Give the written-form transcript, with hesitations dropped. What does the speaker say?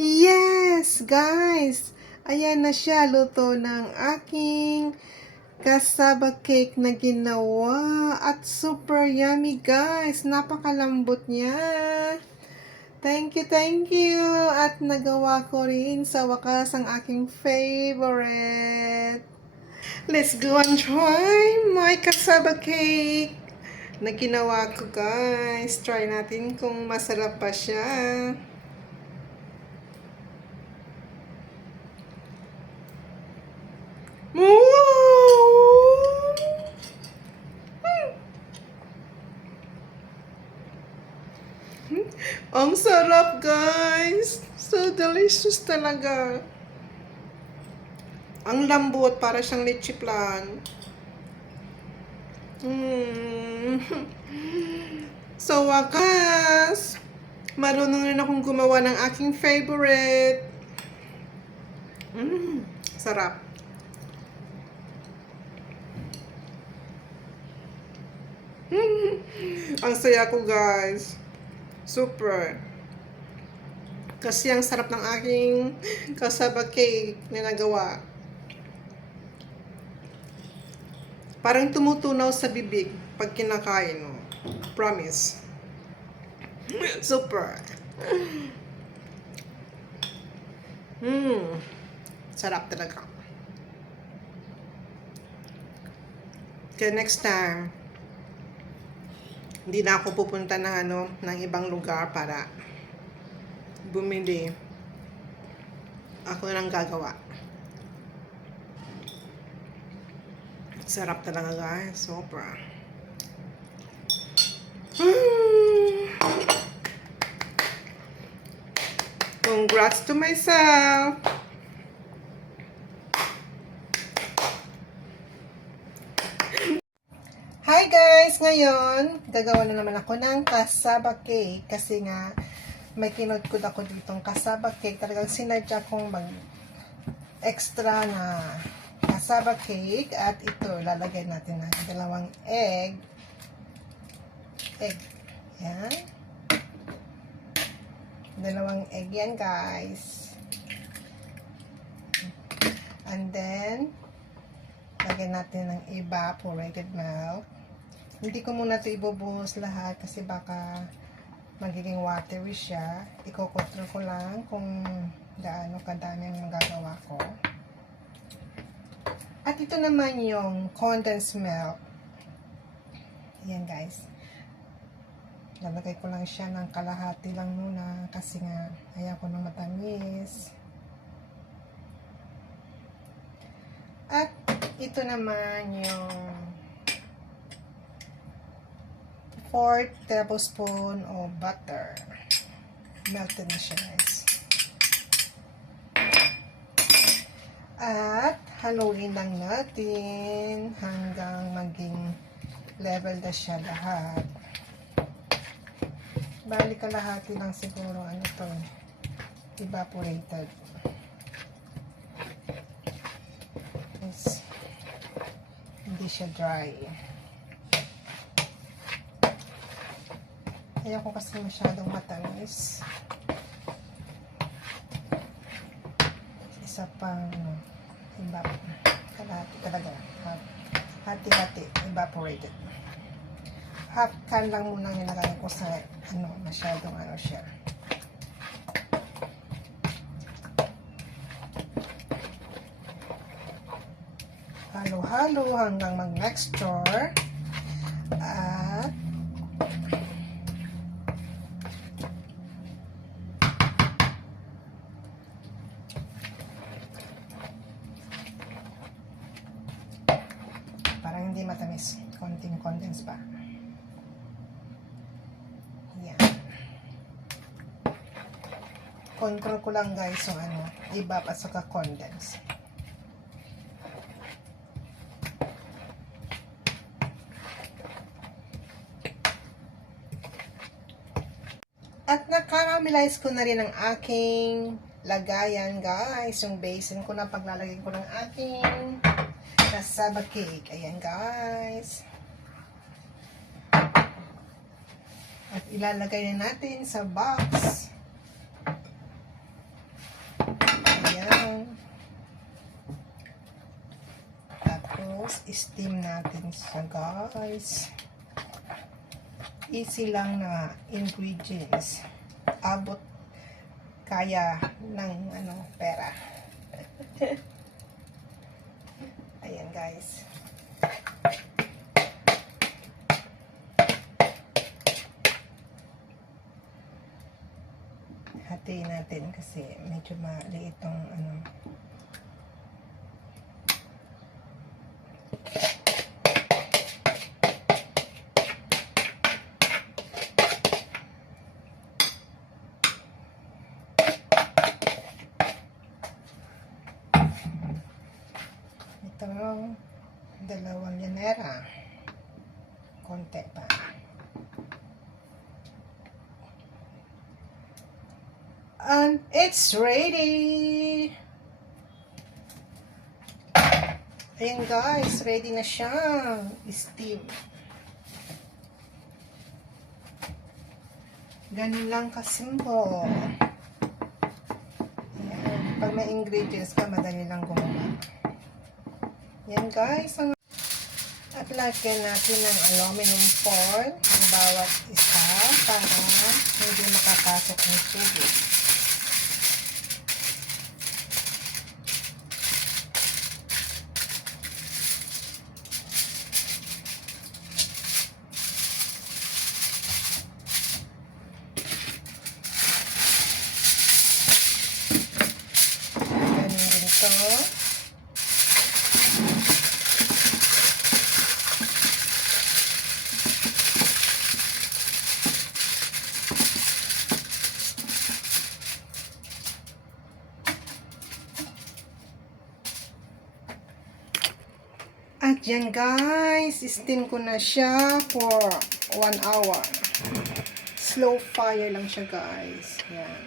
Yes, guys! Ayan na siya, luto ng aking cassava cake na ginawa. At super yummy, guys! Napakalambot niya. Thank you, thank you! At nagawa ko rin sa wakas ang aking favorite. Let's go and try my cassava cake na ginawa ko, guys. Try natin kung masarap pa siya. Ang sarap, guys! So delicious talaga. Ang lambot, para siyang leche flan. So wakas, marunong rin akong gumawa ng aking favorite. Sarap. Ang saya ko, guys. Super. Kasi ang sarap ng aking cassava cake na nagawa. Parang tumutunaw sa bibig pag kinakain mo. Promise. Super. Sarap talaga. Kaya next time, hindi na ako pupunta ng ibang lugar para bumili. Ako nang gagawa. Sarap talaga, guys. Sobra. Congrats to myself. Hi guys! Ngayon, gagawa na naman ako ng cassava cake kasi nga may kinudkod ako ditong cassava cake. Talagang sinadya kong extra na cassava cake. At ito, lalagay natin ng 2 egg. Yan. 2 egg yan, guys. And then, lagyan natin ng evaporated milk. Hindi ko muna ito ibubuhos lahat kasi baka magiging watery siya. Iko-control ko lang kung gaano kadami ang magagawa ko. At ito naman yung condensed milk. Ayan, guys. Lalagay ko lang siya ng kalahati lang muna kasi nga ayaw ko ng matamis. At ito naman yung 4 tablespoon of butter. Melted na siya, guys. At haluin lang natin hanggang maging level na siya lahat. Bali kalahati lang siguro evaporated. Yes. Hindi siya dry. Ayaw ko kasi masyadong matamis. Isa pang kalahati talaga. Hati-hati, evaporated. Half can lang muna nilagay ko sa masyadong siya. Halo-halo hanggang mag-mixture. At parang hindi matamis, konting condense pa. Yan. Control ko lang, guys, yung evap at saka condense. At na-caramelize ko na rin ang aking lagayan, guys. Yung basin ko na paglalagay ko ng aking cassava cake. Ayan, guys. At ilalagay na natin sa box. steam natin siya, guys. Easy lang na ingredients. Abot kaya ng pera. Ayan, guys. Hatiin natin kasi medyo maliit tong itong 2 llanera. Konti pa. And it's ready! Ayan, guys, ready na siyang steam. Ganun lang kasimple. Ayan. Pag may ingredients ka, madali lang gumawa. Ayan, guys. At lagyan natin ng aluminum foil ang bawat isa para hindi makapasok ang tubig. Ganun din ito. At yan, guys, steam ko na siya for 1 hour. Slow fire lang siya, guys. Yan.